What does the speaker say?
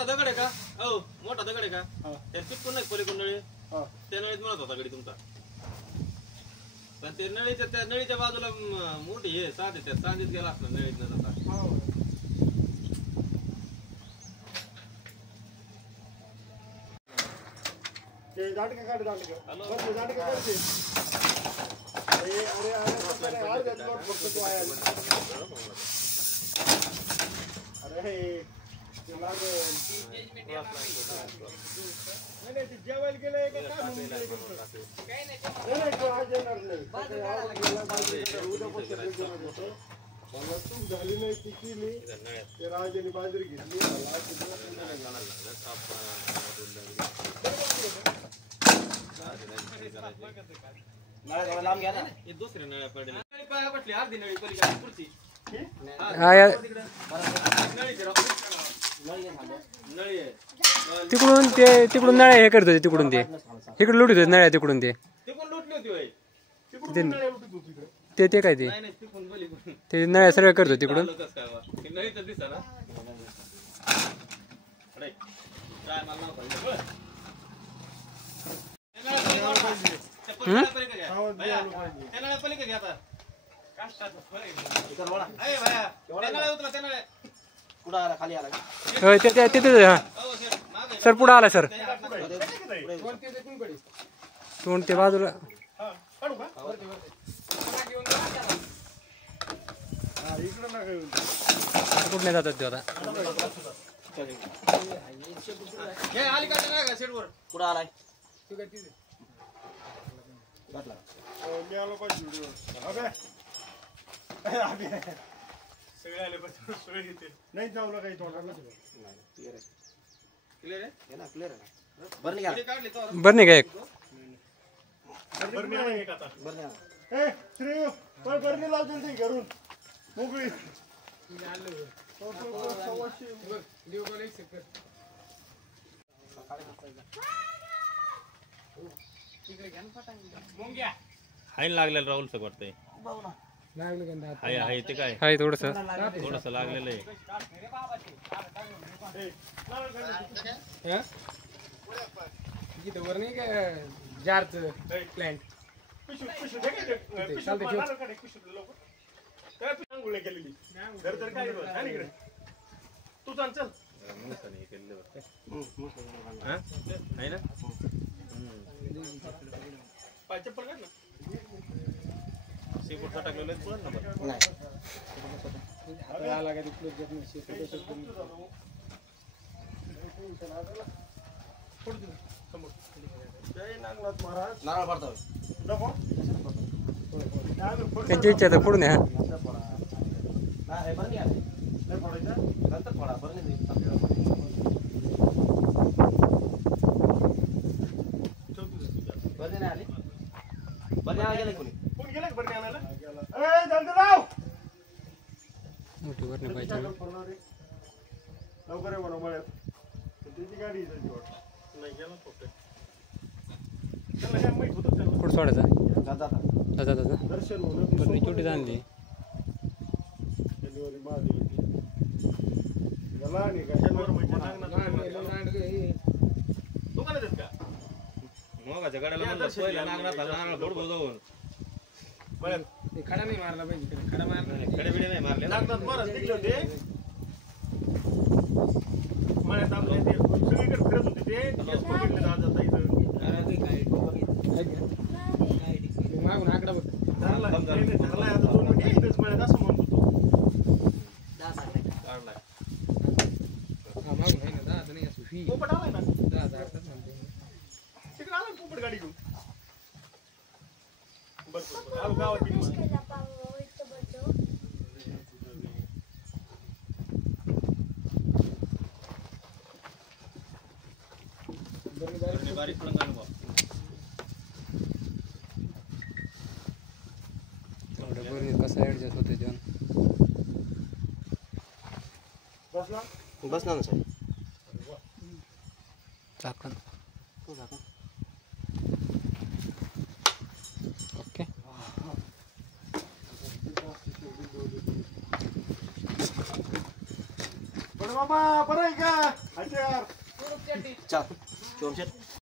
मोठा दगड आहे का? हो मोठा दगड आहे का? त्या चिटकून नाही पलीकडून नळी त्या नळीत म्हणत होता गडी तुमचा. पण ते नळीच्या त्या नळीच्या बाजूला मोठी हे साधे त्या साधीत गेला असणार नळीत न जाता. ते दांडका काढ दांडका. बस दांडका काढते. अरे अरे अरे यार नोट फक्त तो आया. अरे ते लाग नाही ते जेवायला गेले का काय म्हणून काय नाही तो आज येणार नाही. उद्या मला तूप झाली नाही ती केली ते राजाने बाजरी घेतली लांब घ्या ना हे दुसऱ्या नळ्या पडले पाया पडली अर्धी नळी पलीकडे पुढची तिकडून ते तिकडून नळ्या हे करत होते तिकडून ते इकडे लुटीत होते नळ्या तिकडून ते ते काय ते नळ्या सगळं करत होते तिकडून सर पुढे आला सर तोंड ते बाजूला कुठे जातात ते आता पुढे आलाय नाही जाऊ काही तोंडाला बरं नाही का एक बरणी लावतील ती घरून मोकळी हाय लागलेलं राहुल सग वाटतंय हाय ते काय हाय थोडस लागलेलं आहे वर नाही का जारच प्लॅन्ट तू चल चल चप्पल काढ ना सीफूडचा टाकलेलं आहे पुढं ना त्यांची इच्छा तर पुढून आहे मोठी वर नाही पाहिजे लवकर म्हणा मळ्यात त्याची गाडी नाही गेला कुठं सोडायचा दादा दर्शन होणं छोटी जाणली मोगाच्या गाड्याला खडा नाही मारला पाहिजे खडा मारला खडे बिडे नाही मारले मळ्यात आपले ते सगळीकडे फिरत होते ते पकडले जाता इथं मागून आकडा बघ आता 2 मिनिट इथेच मळ्यात असं म्हणत होतो काढलाय मागून आहे ना दादा नाही असं फी पोपट आलाय ना दादा म्हणते तिकडे आलाय पोपट गाडी घेऊन बस आलो गावात बारीक पण अनुभव कसं ऍडजस्ट होते जॉन बस ना साहेब झाकण ओके पण बाबा बरं आहे का अच्छा चल शिवम शेट